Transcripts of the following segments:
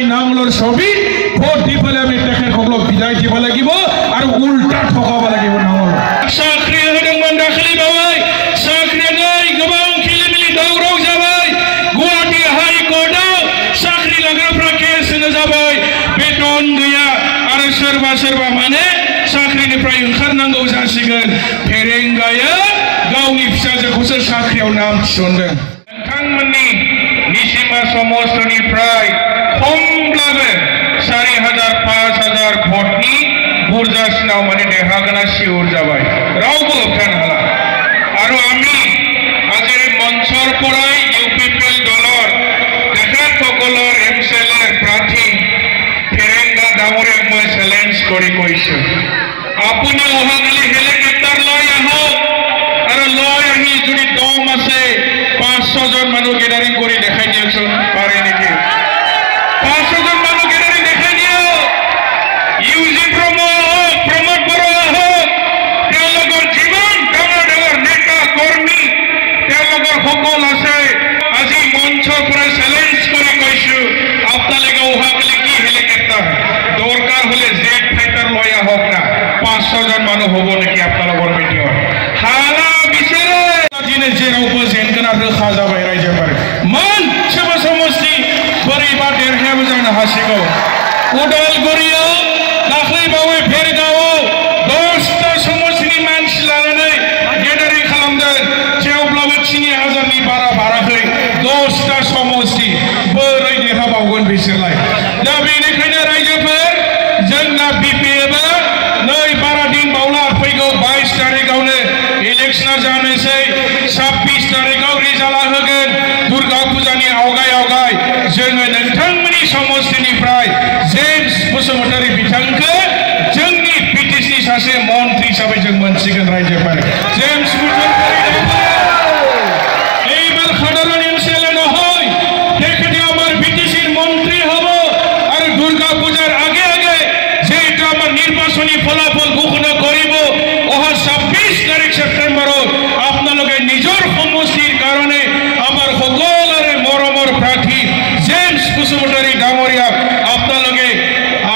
আমি নামলৰ ছবি ভোট দি পেলাই আমি তেখেতসকলক বিদায় দিব লাগিব আৰু উল্টা ঠকাব লাগিব নামলৰ চাকৰি होदोंमोन दाखालि बावै साख्रि नै गोबां खिलिमिलि दावराव जाबाय गुवाहाटी हाइकर्टआव साख्रि लाग्राफ्रा केस होनो जाबाय बेतन गैया आरो सोरबा माने साख्रिनिफ्राय ओंखारनांगौ जासिगोन फेरेंगाया गावनि फिसाजोखौसो साख्रियाव नाम थिसनदों नोंथांमोननि निसिमा समस्तनिफ्राय खमब्लाबो 4000-5000 भटनि बुरजासिनाव माने देरहागोना सिउर जाबाय रावबो होबथानो हाला आरो आमी आज मঞ্চৰ পৰাই ইউপিপিএল দলৰ তেখেতসকলৰ এমএলএ প্ৰাৰ্থী ফেৰেংগা ডাঙৰীয়াক মই চ্যালেঞ্জ কৰি কৈছো আপুনি অহাকালি হেলিকপ্টাৰ লৈ আহক আৰু লৈ আহি যদি দম আছে 500 জন মানুহ গেদাৰিং কৰি দেখাই দিয়কচোন পাৰে নেকি 500 জন মানুহ গেদাৰিং দেখাই দিয়ক ইউজি প্ৰমোদ বৰুৱা হওক তেওঁলোকৰ জীৱন ডাঙৰ নেতা কৰ্মী তেওঁলোকৰ সকল আছে আজি মঞ্চৰ পৰা চ্যালেঞ্জ কৰি কৈছো আপোনালোকে অহাকালি কি হেলিকপ্টাৰ দৰকাৰ হলে জেট ফাইটাৰ লৈ আহক না 500 জন মানুহ হ'ব নেকি আপোনালোকৰ মিটিঙত हाला বিচাৰে দিনে जेरावबो जेनगोना रोखा जाबाय रायजोफोर मोनसेबो समस्ति बोरैबा देरहायाबो जानो हासिगौ उदालगुरियाव दाख्लै बावै भेरगावआव 10टा समस्तिनि मानसि लानानै गेदारिं खालामदों जेवब्लाबो 3000 नि बारा बाराखै 10टा समस्ति बोरै देरहाबावगोन बिसोरलाय दा बेनिखायनो रायजोफोर जोंना बिपिएफआ नै बारा दिन बावला फैगौ 22 तारिखआवनो इलेक्शना जानोसै 26 तारिखआव रिजाल्ट होगोन दुर्गा पूजानि आवगाय जोङो नोंथांमोननि समस्तिनिफ्राय जेम्स बसुमतारी बिथांखौ जोंनि बिटिसि सासे मन्त्रि हिसाबै जों मोनसिगोन रायजोफोर जेम्स बसुमतारी এইবার সাধারণ এমএলএ নহয় দেখতে আমার বিটিসির মন্ত্রী হব আর দুর্গা পূজার আগে যেটা আমার নির্বাচনী ফলাফল ঘোষণা করিব ওহা 26 তারিখ সেপ্টেম্বরত আপনালোকে নিজের সমষ্টির কারণে আমার সকলরে মৰমৰ প্ৰাৰ্থী জেমস বসুমতাৰী ডাঙৰীয়াক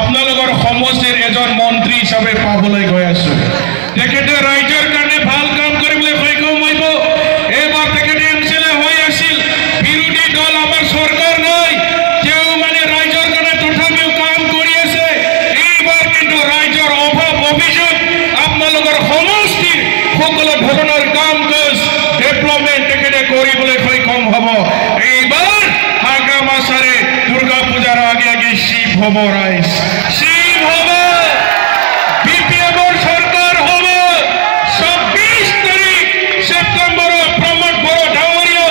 আপোনালোকৰ সমষ্টিৰ এজন মন্ত্ৰী হিচাপে পাবলৈ গৈ আছো তেখেতে ৰাইজৰ কাৰণে ভাল কাম কৰিবলৈ সক্ষম হ'ব এবাৰ তেখেতে এমএলএ হৈ আছিল বিৰোধী দল আমাৰ চৰকাৰ নাই তেওঁ মানে ৰাইজৰ কাৰণে তথাপিও কাম কৰি আছে এইবাৰ কিন্তু ৰাইজৰ অভাৱ অভিযোগ আপোনালোকৰ সমষ্টিৰ সকলো ধৰণৰ কাম কাজ ডেভেলপমেন্ট তেখেতে কৰিবলৈ সক্ষম হ'ব এইবাৰ আগামাছাৰে দুৰ্গা পূজাৰ আগে শিৱ হ'ব ৰাইজ শিৱ হ'ব বিপিএফৰ চৰকাৰ হ'ব 26 তাৰিখ সেপ্টেম্বৰত প্ৰমোদ বড়ো ডাঙৰীয়া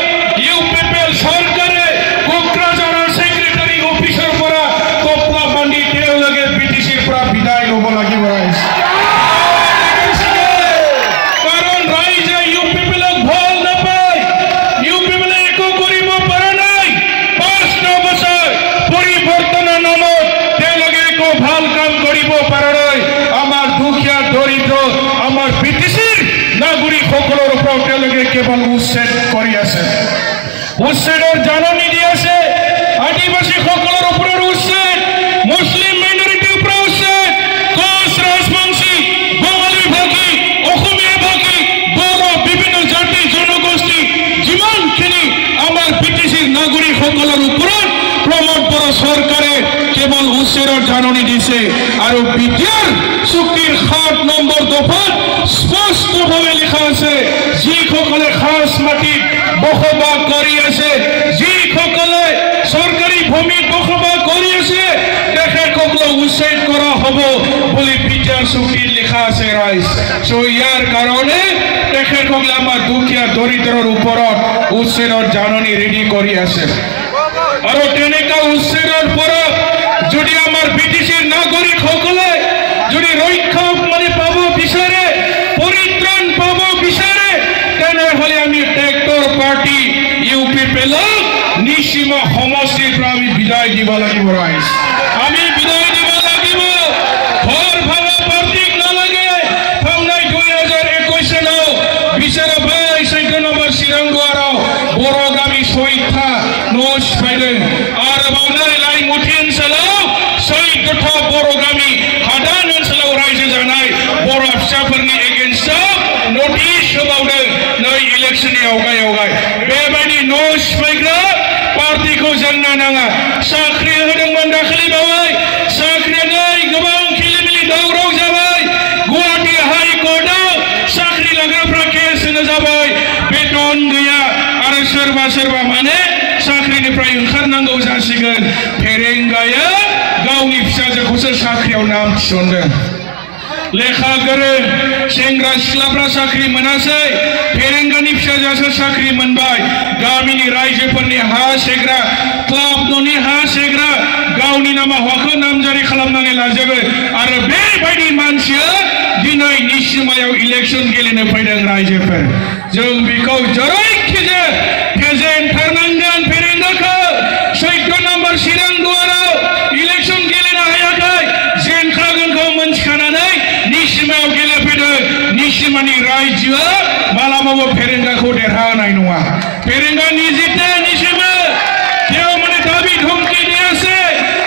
ইউপিপিএল চৰকাৰে কোকৰাঝাৰৰ সেক্ৰেটাৰী অফিচৰ পৰা কপলা বান্ধি তেওঁলোকে বিটিচিৰ পৰা বিদায় ল'ব লাগিব ৰাইজ কাৰণ ৰাইজে ইউপিপিএলক ভাল নাপায় ইউপিপিএলে একো কৰিব পৰা নাই 5 বছৰ পৰিৱৰ্তনৰ নামত তেওঁলোকে একো ভাল কাম কৰিব পৰা নাই আমাৰ দুখীয়া দৰিদ্ৰ আমাৰ বিটিচিৰ নাগৰিকসকলৰ ওপৰত তেওঁলোকে কেৱল উচ্ছেদ কৰি আছে উচ্ছেদৰ জাননী দি আছে আদিবাসীসকলৰ ওপৰত উচ্ছেদ মুছলিম মাইনৰিটিৰ ওপৰত উচ্ছেদ কোচ ৰাজবংশী বঙালী ভাষী অসমীয়া ভাষী বড়ো বিভিন্ন জাতি জনগোষ্ঠী যিমানখিনি আমাৰ বিটিচিৰ নাগৰিকসকলৰ ওপৰত প্ৰমোদ বড়ো চৰকাৰে কেৱল উচ্ছেদৰ জাননী দিছে আৰু বিটিআৰ চুক্তিৰ 7 নম্বৰ দফাত স্পষ্টভাৱে লিখা আছে যিসকলে খাস মাটিত বসবাস কৰি আছে যিসকলে চৰকাৰী ভূমিত বসবাস কৰি আছে তেখেতসকলক উচ্ছেদ কৰা হ'ব বুলি বিটিআৰ চুক্তিত লিখা আছে ৰাইজ ইয়াৰ কাৰণে তেখেতসকলে আমাৰ দুখীয়া দৰিদ্ৰৰ ওপৰত উচ্ছেদৰ জাননী ৰেডি কৰি আছে আৰু তেনেকা উচ্ছেদৰ পৰা যদি আমাৰ বিটিচিৰ নাগৰিকসকলে যদি ৰক্ষা মানে পাব বিচাৰে পৰিত্ৰাণ পাব বিচাৰে তেনেহ'লে আমি ট্ৰেক্টৰ পাৰ্টি ইউপিপিএলক নিসীমা সমষ্টিৰ পৰা আমি বিদায় দিব লাগিব ৰাইজ আমি বিদায় দিব লাগিব ঘৰ ভাঙা পাৰ্টিক নালাগে ভাওনাই 2021 চনত বিচাৰা ভাই চৈতন্যবাদ চিৰাংগুৱাৰাও বড়োগামী সৈথা নোচ ফাইলেন আর ভাওনাই লাই মুঠিন तथा बर' गामि हादान ओनसोलाव रायजो जानाय बर' फिसाफोरनि एगेन्स्टआव नटिस होबावदों नै इलेक्शननि आवगाय बेबायदि न' सिफायग्रा पार्टिखौ जोंनो नाङा साख्रि होदोंमोन दाखालि बावै साख्रिया गोबां खिलिमिलि दावराव जाबाय गुवाहाटी हाइकर्टआव साख्रि लाग्राफ्रा केस होनो जाबाय बेतन गैया आरो सोरबा माने साख्रिनिफ्राय ओंखारनांगौ जासिगोन फेरेंगाया गावनि फिसाजोखौसो साख्रियाव नाम थिसनदों लेखा गोरों सेंग्रा सिख्लाफ्रा साख्रि मोनासै फेरेंगानि फिसाजोआसो साख्रि मोनबाय गामिनि रायजोफोरनि हा सेग्रा क्लाब न'नि हा सेग्रा गावनि नामा हौवाखौ नामजारि खालामनानै लाजोबो आरो बेबायदि मानसिया दिनै निसिमायाव इलेक्शन गेलेनो फैदों रायजोफोर जों बेखौ जेरैखिजाया फेजेनथारनांगोन फेरेंगाखौ 14 नम्बर चिरां दुवाराव इलेक्शन गेलेनो हायाखै जेनखागोनखौ मोनथिखानानै निसिमायाव गेलेफैदों निसिमानि रायजोआ मालाबाबो फेरेंगाखौ देरहानाय नङा फेरेंगा निजिते निसिमा কেউ মানে দাবি ধমকি দিয়েছে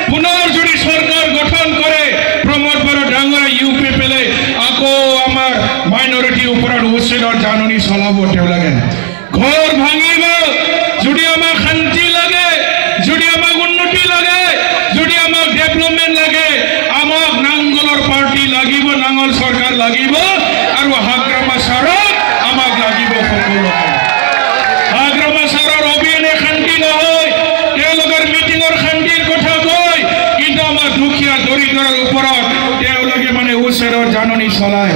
পুনর যদি সরকার গঠন করে প্রমোদ বড় ডাঙ্গরা ইউপি পেলে আকো আমার মাইনরিটি উপরাত উচ্ছেদৰ জাননী চলাব তেওঁ লাগে ঘর ভাঙিব যদি আমার শান্তি লাগে যদি আমার উন্নতি লাগে যদি আমার ডেভেলপমেন্ট লাগে আমাক নাঙ্গলৰ পাৰ্টি লাগিব নাঙ্গল সৰকাৰ লাগিব আৰু হাগ্ৰামা সাৰক আমাক লাগিব সকলো হাগ্ৰামা সাৰৰ অবিহনে শান্তি নহয় তেওঁলোকৰ মিটিঙৰ শান্তিৰ কথা কয় কিন্তু আমাৰ দুখীয়া দৰিদ্ৰৰ ওপৰত তেওঁলোকে মানে উচ্ছেদৰ জাননী চলায়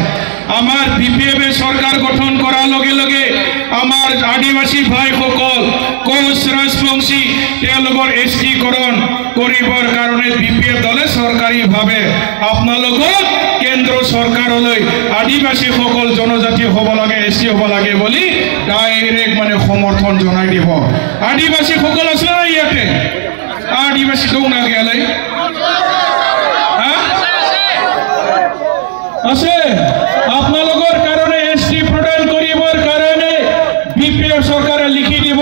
আমাৰ বিপিএফ সৰকাৰ গঠন কৰাৰ লগে লগে আমাৰ আদিবাসী ভাইসকল কোচ ৰাজবংশী তেওঁলোকৰ এসটিকৰণ কৰিবৰ কাৰণে বিপিএফ দলে সৰকাৰীভাৱে আপোনালোকক কেন্দ্ৰ সৰকাৰলৈ আদিবাসীসকল জনজাতি হ'ব লাগে এসটি হ'ব লাগে বুলি ডাইৰেক্ট মানে সমৰ্থন জনাই দিব আদিবাসীসকল আছে না ইয়াতে আদিবাসী দৌনা গেলাই আছে আপোনালোকৰ কাৰণে এসটি প্ৰদান কৰিবৰ কাৰণে বিপিএফ সৰকাৰে লিখি দিব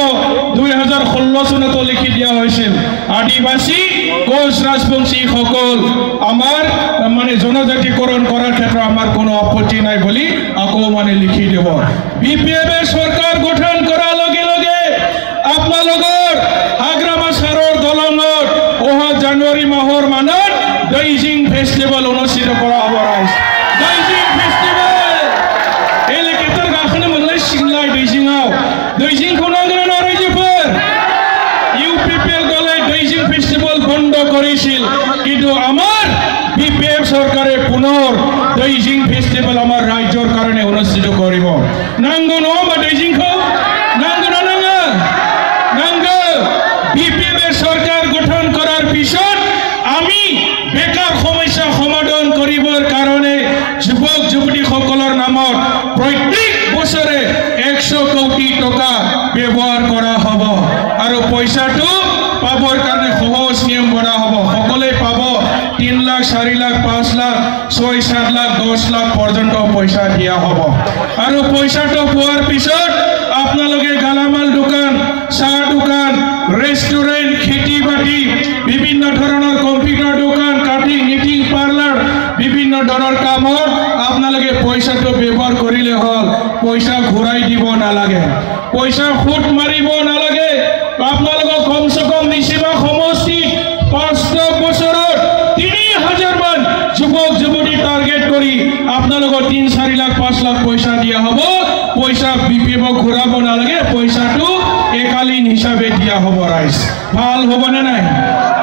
2016 চনতো লিখি দিয়া হৈছিল আদিবাসী কোচ ৰাজবংশী সকল আমাৰ মানে জনজাতিকৰণ কৰাৰ ক্ষেত্ৰত আমাৰ কোনো আপত্তি নাই বুলি আকৌ মানে লিখি দিব বিপিএফ সৰকাৰ গঠন কৰাৰ লগে লগে আপোনালোকৰ হাগ্ৰামা সাৰৰ দলঙত অহা জানুৱাৰী মাহৰ মানত দৈজিং ফেষ্টিভেল অনুষ্ঠিত কৰা হ'ব ৰাইজ দৈজিং ফেষ্টিভেল এলেকেটাৰ গাখনে মোলাই সিংলাই দৈজিংखौ নাंगोन ना रायजोफोर ইউপিপিএল দলে দৈজিং ফেষ্টিভেল বন্ধ কৰিছিল কিন্তু আমাৰ বিপিএফ সৰকাৰে পুনৰ দৈজিং ফেষ্টিভেল আমাৰ ৰাজ্যৰ কাৰণে অনুষ্ঠিত কৰিব নাंगौ নবা দৈজিংखौ নাंगौ না নাङা নাंगौ বিপিএফ সৰকাৰ গঠন কৰাৰ পিছত আমি বেকাৰ সমস্যা সমাধান কৰিবৰ কাৰণে যুৱক যুৱতীসকলৰ নামত প্ৰত্যেক বছৰে 100 কোটি টকা ব্যৱহাৰ কৰা হ'ব আৰু পইচাটো পাবৰ কাৰণে সহজ নিয়ম কৰা হ'ব সকলে পাব 3 লাখ 4 লাখ 5 লাখ 6 7 লাখ 10 লাখ পৰ্যন্ত পইচা দিয়া হ'ব আৰু পইচাটো পোৱাৰ পিছত আপোনালোকে গালামাল দোকান চাহ দোকান ৰেষ্টুৰেণ্ট খেতি বাতি বিভিন্ন ধৰণৰ কম্পিউটাৰ দোকান কাটিং নিটিং পাৰ্লাৰ বিভিন্ন ধৰণৰ কামত আপোনালোকে পইচাটো ব্যৱহাৰ কৰিলে হ'ল পইচা ঘূৰাই দিব নালাগে পইচা ফুট মাৰিব নালাগে আপোনালোকক কমসে কম নিচিমা সমষ্টি 5 বছৰত 3000 মান যুৱক যুৱতী টাৰ্গেট কৰি আপোনালোকক 3-4 লাখ 5 লাখ পইচা দিয়া হ'ব পইচা বিপিএফ ঘূৰাব নালাগে পইচাটো একালীন হিচাপে দিয়া হ'ব ৰাইজ ভাল হ'ব না নাই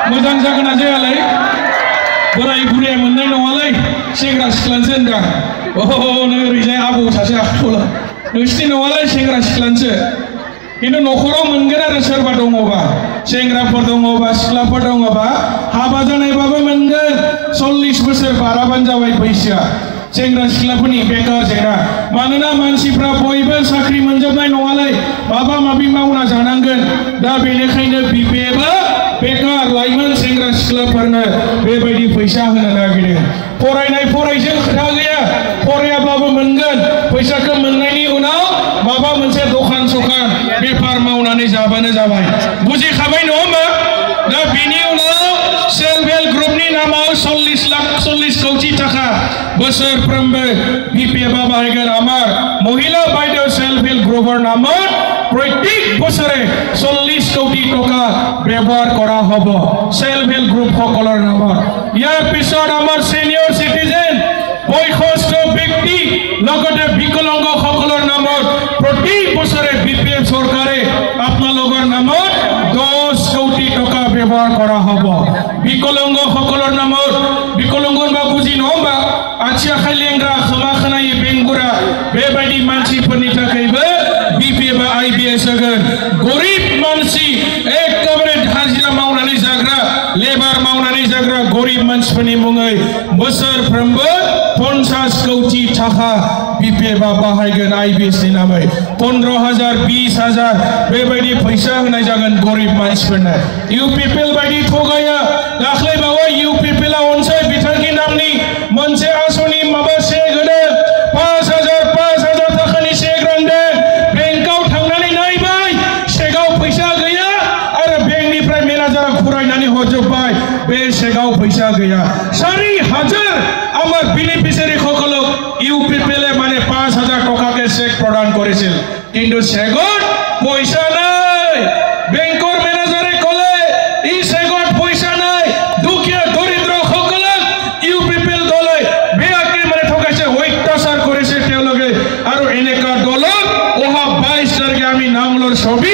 मोजां जागोन ना जायालै बोराय बुरिया मोननाय नङालै सेंग्रा सिख्लानोसो होनदां नै ओरैजाय आबौ सासे आखुला नोंसिनि नङालै सेंग्रा सिख्लानोसो खिन्थु न'खराव मोनगोन आरो सोरबा दङबा सेंग्राफोर दङबा सिख्लाफोर दङबा हाबा जानायबाबो मोनगोन 40 बोसोर बाराबानो जाबाय बैसोआ सेंग्रा सिख्लाफोरनि बेकार जेंना मानोना मानसिफ्रा बयबो साख्रि मोनजोबनाय नङालै माबा माबि मावना जानांगोन दा बेनिखायनो बिपिएफआ बेकार लाइमोन सेंग्रा सिख्लाफोरनो बेबायदि फैसा होनो नागिरदों फरायनायजों खोथा गैया फरायाब्लाबो मोनगोन फैसाखौ मोननायनि उनाव माबा मोनसे दखान सखान बेफार मावनानै जाबानो जाबाय बुजिखाबाय नङा होमबा दा बिनि उनाव सेल्फ हेल्प ग्रुपनि नामाव बोसोरफ्रोमबो बिपिएफआ बाहायगोन आमार महिला बायदेव सेल्फ हेल्प ग्रुपर नामत प्रत्येक बोसोरे 40 कोटी टका व्यवहार करा हब सेल्फ हेल्प ग्रुप सकলৰ नामत ইয়াৰ পিছত আমাৰ সিনিয়ৰ সিটিজেন বয়সস্থ ব্যক্তি লগতে বিকলাঙ্গ সকলৰ নামত প্ৰতি বছৰে বিপিএফ চৰকাৰে আপোনালোকৰ নামত 10 কোটি টকা ব্যবহাৰ কৰা হব বিকলাঙ্গ সকলৰ নামত বিকলাঙ্গ বা বুজি নহবা আছিয়া খাইলেংগ্রা খামাখানাই বেঙ্গুরা বেবাयदि मानसिफोरनि थाखायबो बिपिएफ आईबीएस होगोन गरिब मानसि एकदमरे हाजिरा मावनानै जाग्रा लेबार मावनानै जाग्रा गरिब मानसिफोरनि मुङै बोसोरफ्रोमबो 50 कोटी टाका बिपिएफआ बाहायगोन आईबीएस नि नामै 15,000 20,000 बेबायदि फैसा होनाय जागोन गरिब मानसिफोरनो इउपिपिएल बायदि थगाया दाख्लै बावै इउपिपिएलआ अनसाय बिथांखि नामनि मोनसे आसनि माबा चेक होदों 5,000 थाखानि चेक रानदों बेंकआव थांनानै नायबाय चेकआव फैसा गैया आरो बेंकनिफ्राय मेनेजारा खुरायनानै हरजोबबाय बे चेकआव फैसा गैया 4,000 আমার বেনিফিশিয়ারি সকলক ইউপিপিএলে মানে 5,000 টাকাকে চেক প্রদান করেছিল কিন্তু চেকত পয়সা নাই বেংকৰ মেনেজাৰে কলে এই চেকত পয়সা নাই দুখীয়া দৰিদ্ৰ সকলক ইউপিপিএল দলে বেয়াকে মানে ঠকাইছে অত্যাচাৰ কৰিছে তেওঁলোকে আৰু এনেকা দলক ওহা 22 তাৰিখে আমি নামলৰ ছবি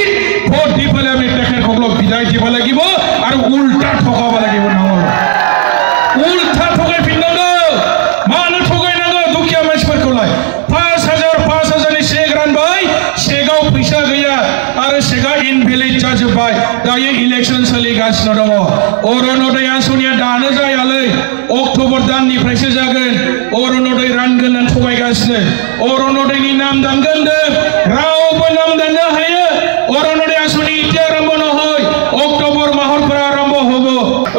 ভোট দি পেলে আমি তেখেতসকলক বিদায় দিব লাগিব আৰু উল্টা ঠকাব লাগিব নামল উল্টা ঠকাই পিন্দ जाजोब्बाय दायो इलेक्शन सोलिगासिनो दङ अरुणोदय आसनिया दानो जायालै अक्ट'बर दाननिफ्रायसो जागोन अरुणोदय रानगोन होननानै थगायगासिनो अरुणोदयनि नाम दानगोन रावबो नाम दाननो हायो अरुणोदय आसनि इতিয়া आरम्भ নহয় अक्ट'बर माहर পৰা आरम्भ হ'ব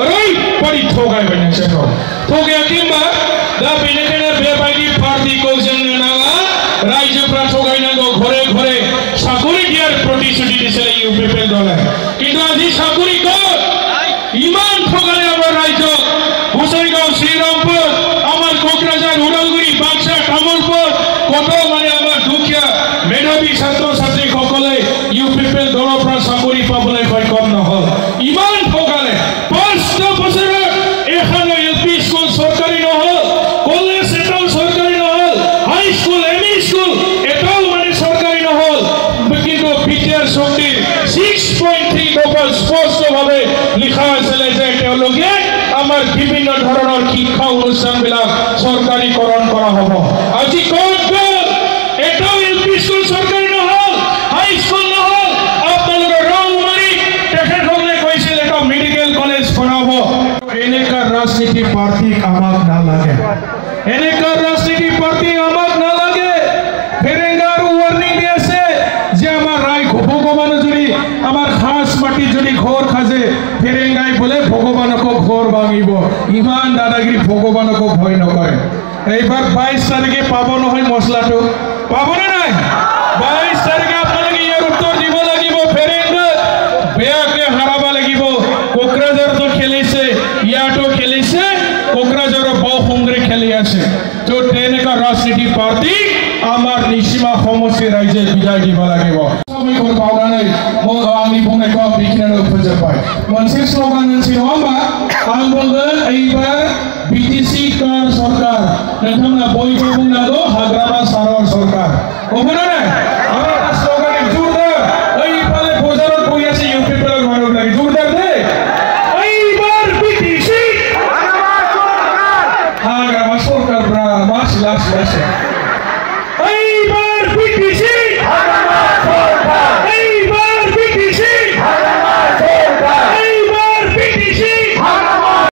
ओरैबायदि थगायबाय नोंसोरखौ थगायाखै होनबा दा बेनिखायनो बेबायदि पार्टिखौ जोंनो नाङा रायजोफ्रा थगायनांगौ घरे घरे साकरि दियार प्रतिश्रुति दिছিল ইউপিপিএল দলে কিন্তু আজি চাকৰি ক'ত ইমান ঠগালে আমাৰ ৰাজ্য হুসাইগাঁও শ্ৰীৰামপুৰ আমাৰ কোকৰাঝাৰ উদালগুৰি বাক্সা তামুলপুৰ কত মানে আমাৰ দুখীয়া মেধাৱী ছাত্ৰ ছাত্ৰীসকলে ইউপিপিএল দলৰ পৰা চাকৰি পাবলৈ সক্ষম নহল ইমান ঠগালে 5 বছৰত এখন এলপি স্কুল চৰকাৰী নহল কলেজ এটাও চৰকাৰী নহল হাই স্কুল এমই স্কুল এটাও মানে চৰকাৰী নহল কিন্তু বিদ্যাৰ শক্তি 6.3 দফা স্পষ্টভাৱে লিখা আছে যে তেওঁলোকে আমাৰ বিভিন্ন ধৰণৰ শিক্ষা অনুষ্ঠানবিলাক চৰকাৰীকৰণ কৰা হ'ব আজি ক'ত এটাও এলপি স্কুল চৰকাৰী নহল হাই স্কুল নহল আপোনালোকৰ ৰংমাৰী তেখেতসকলে কৈছিল এটা মেডিকেল কলেজ বনাব এনেকা ৰাজনীতি পাৰ্টি আমাক নালাগে এনেকা ৰাজনীতি পাৰ্টি আমাক নালাগে ফেৰেংগাৰ ৱাৰ্নিং দি আছে যে আমাৰ ৰায় ভগৱানে যদি আমার খাস মাটি যদি ঘর খাজে ফেরেঙ্গাই বলে ভগবানক ঘর ভাঙিব ইমান দাদাগিরি ভগবানক ভয় নকরে এইবার 22 তারিখে পাব নহয় মশলাটো পাব না নাই 22 তারিখে আপনাদের ইয়ার উত্তর দিব লাগিব ফেরেঙ্গা বেয়াকে হারাবা লাগিব কোকরাঝার তো খেলিছে ইয়াটো খেলিছে কোকরাঝার বহু সংগ্রে খেলি আছে তো তেনেকা রাজনীতি পার্টি আমার নিসীমা সমষ্টি রাজ্যে বিদায় দিব লাগিব সময়খন পাওয়া নাই आंनि बुंनायखौ बेखिनियावनो फोजोबबाय मोनसे स्लोगान होनसै नङा होमबा आं बुंगोन एबार बिटिसि कार सरकार नोंथांमोना बयबो बुंनांगौ हाग्रामा सारर सरकार बुंगोना ना आरो स्लोगान जोरदार ओइफाले बजाराव बय আছে ইউপিপিএল মানুষ লাগি जोरदार दे एबार बिटिसि हाग्रामा सरकार ब्रा मास लास